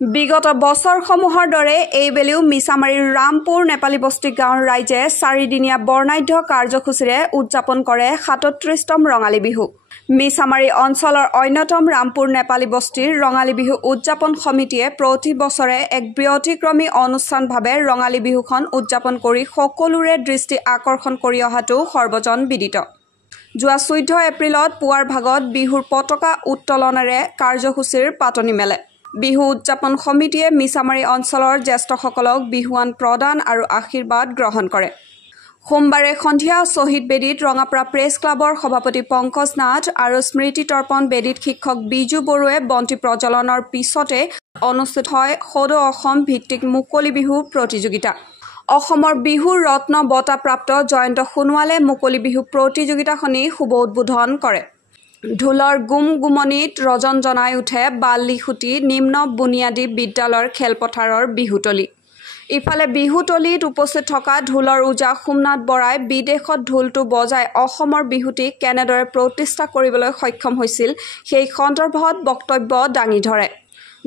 বিগত বছৰসমূহৰ দৰে এইবেলিও মিছামাৰীৰ ৰামপুৰ নেপালী বস্তি গাঁৱৰ ৰাইজে 4 দিনীয়া বৰ্ণাঢ্য কাৰ্যসূচীৰে উদযাপন কৰে 37তম ৰঙালী বিহু। মিছামাৰী অঞ্চলৰ অন্যতম ৰামপুৰ নেপালী বস্তিৰ ৰঙালী বিহু উদযাপন সমিতিয়ে প্ৰতি বছৰে এক ব্যতিক্ৰমী অনুষ্ঠানভাৱে ৰঙালী বিহুখন উদযাপন কৰি সকলোৰে দৃষ্টি আকৰ্ষণ কৰি অহাটো সৰ্বজন বিদিত। যোৱা 14 এপ্ৰিলত পুৱাৰ ভাগত বিহুৰ পতাকা উত্তোলনেৰে কাৰ্যসূচীৰ পাতনি মেলে। বিহু উদযাপন সমিতিয়ে মিছামাৰী অঞ্চলৰ জ্যেষ্ঠসকলক বিহুৱান প্ৰদান আৰু আশীৰ্বাদ গ্ৰহণ কৰে। সোমবাৰে সন্ধিয়া শ্বহীদ বেদীত ৰঙাপাৰা প্ৰেছ ক্লাবৰ সভাপতি পংকজ নাথ আৰু স্মৃতি তৰ্পণ বেদীত শিক্ষক বিজু বৰুৱে বন্তি প্ৰজ্বলনৰ পিছতে অনুষ্ঠিত হয় সদৌ অসম ভিত্তিক মুকলি বিহু প্ৰতিযোগিতা। অসমৰ বিহুৰ ৰত্ন বঁটাপ্ৰাপ্ত জয়ন্ত সোণোৱালে মুকলি বিহু প্ৰতিযোগিতাখনি শুভ উদ্বোধন কৰে। ঢোলৰ গুমগুমনিত ৰজন জনাই উঠে বালিসুটি নিম্ন বুনিয়াদী বিদ্যালয়ৰ খেলপথাৰৰ বিহুতলী। ইফালে বিহুতলীত উপস্থিত থকা ঢোলৰ ওজা সোমনাথ বৰাই বিদেশত ঢোলটো বজাই অসমৰ বিহুটিক কেনেদৰে প্ৰতিষ্ঠা কৰিবলৈ সক্ষম হৈছিল সেই সন্দৰ্ভত বক্তব্য দাঙি ধৰে।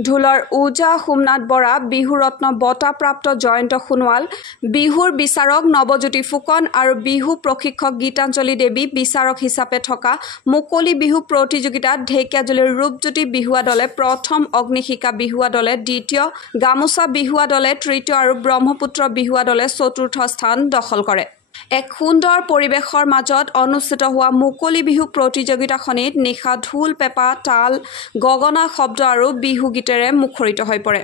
ঢোলৰ ওজা সোমনাথ বৰা, বিহুৰত্ন বঁটাপ্ৰাপ্ত জয়ন্ত সোণোৱাল, বিহুৰ বিচাৰক নৱজ্যোতি ফুকন আৰু বিহু প্ৰশিক্ষক গীতাঞ্জলি দেৱী বিচাৰক হিচাপে থকা মুকলি বিহু প্ৰতিযোগিতাত ঢেকীয়াজুলিৰ ৰূপজ্যোতি বিহুৱা দলে প্ৰথম, অগ্নিশিখা বিহুৱা দলে দ্বিতীয়, গামোচা বিহুৱা দলে তৃতীয় আৰু ব্ৰহ্মপুত্ৰ বিহুৱা দলে চতুৰ্থ স্থান দখল কৰে। এক সুন্দৰ পৰিৱেশৰ মাজত অনুষ্ঠিত হোৱা মুকলি বিহু প্ৰতিযোগিতাখনিত নিশা ঢোল, পেঁপা, তাল, গগনা শব্দ আৰু বিহু গীতেৰে মুখৰিত হৈ পৰে।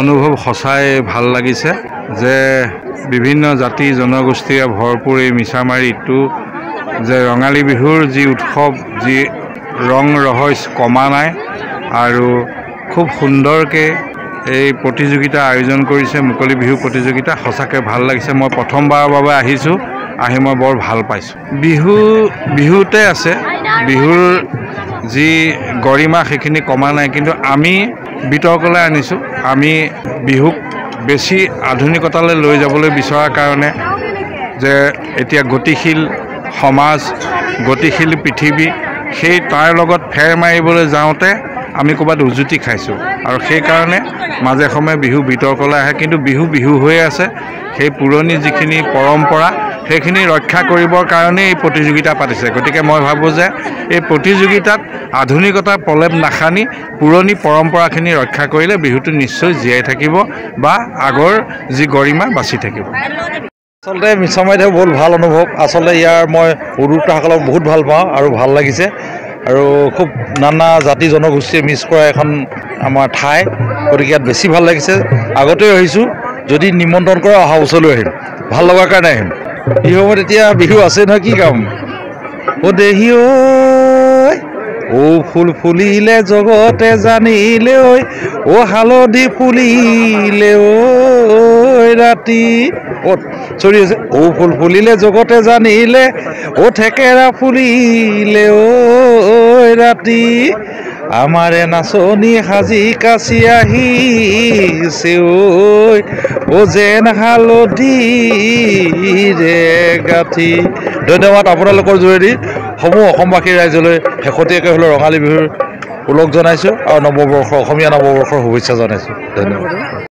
অনুভৱ সঁচাই ভাল লাগিছে যে বিভিন্ন জাতি জনগোষ্ঠীৰে ভৰপূৰ এই মিছামাৰীটো যে ৰঙালী বিহুৰ যি উৎসৱ যি ৰং ৰহস্য কমা নাই আৰু খুব সুন্দৰকৈ এই প্ৰতিযোগিতা আয়োজন কৰিছে মুকলি বিহু প্ৰতিযোগিতা সঁচাকৈ ভাল লাগিছে মই প্ৰথমবাৰৰ বাবে আহিছোঁ আহি মই বৰ ভাল পাইছোঁ বিহুতে আছে বিহুৰ যি গৰিমা সেইখিনি কমা নাই কিন্তু আমি বিতৰ্কলৈ আনিছোঁ আমি বিহুক বেছি আধুনিকতালৈ লৈ যাবলৈ বিচৰাৰ কাৰণে যে এতিয়া গতিশীল সমাজ গতিশীল পৃথিৱী সেই তাৰ লগত ফেৰ মাৰিবলৈ যাওঁতে আমি ক'ৰবাত উজুতি খাইছোঁ আৰু সেইকাৰণে মাজে সময়ে বিহু বিতৰ্কলৈ আহে কিন্তু বিহু হৈয়ে আছে সেই পুৰণি যিখিনি পৰম্পৰা সেইখিনি ৰক্ষা কৰিবৰ কাৰণে এই প্ৰতিযোগিতা পাতিছে গতিকে মই ভাবোঁ যে এই প্ৰতিযোগিতাত আধুনিকতাৰ প্ৰলেপ নাখানি পুৰণি পৰম্পৰাখিনি ৰক্ষা কৰিলে বিহুটো নিশ্চয় জীয়াই থাকিব বা আগৰ যি গৰিমা বাচি থাকিব আচলতে মিছামাৰীত বহুত ভাল অনুভৱ আচলতে ইয়াৰ মই উদ্যোক্তাসকলক বহুত ভাল পাওঁ আৰু ভাল লাগিছে আৰু খুব নানা জাতি জনগোষ্ঠীয়ে মিছ কৰা এখন আমাৰ ঠাই গতিকে ইয়াত বেছি ভাল লাগিছে আগতেও আহিছোঁ যদি নিমন্ত্ৰণ কৰে অহা বছৰলৈ আহিম ভাল লগাৰ কাৰণে আহিম এই সময়ত এতিয়া বিহু আছে নহয় কি কাম অ' দেহি ঐ ফুল ফুলিলে জগতে জানিলে ঐ অ' হালধি ফুলিলে ঐ ৰাতি অ' চৰি আছে অ' ফুল ফুলিলে জগতে জানিলে অ' থেকেৰা ফুলিলে ঐ ৰাতি আমাৰে নাচনি সাজি কাচি আহিছে ঐ যেন হালধিৰে গাঁঠি ধন্যবাদ আপোনালোকৰ যোগেদি সমূহ অসমবাসী ৰাইজলৈ শেহতীয়াকৈ হ'লেও ৰঙালী বিহুৰ ওলগ জনাইছোঁ আৰু নৱবৰ্ষ অসমীয়া নৱবৰ্ষৰ শুভেচ্ছা জনাইছোঁ ধন্যবাদ।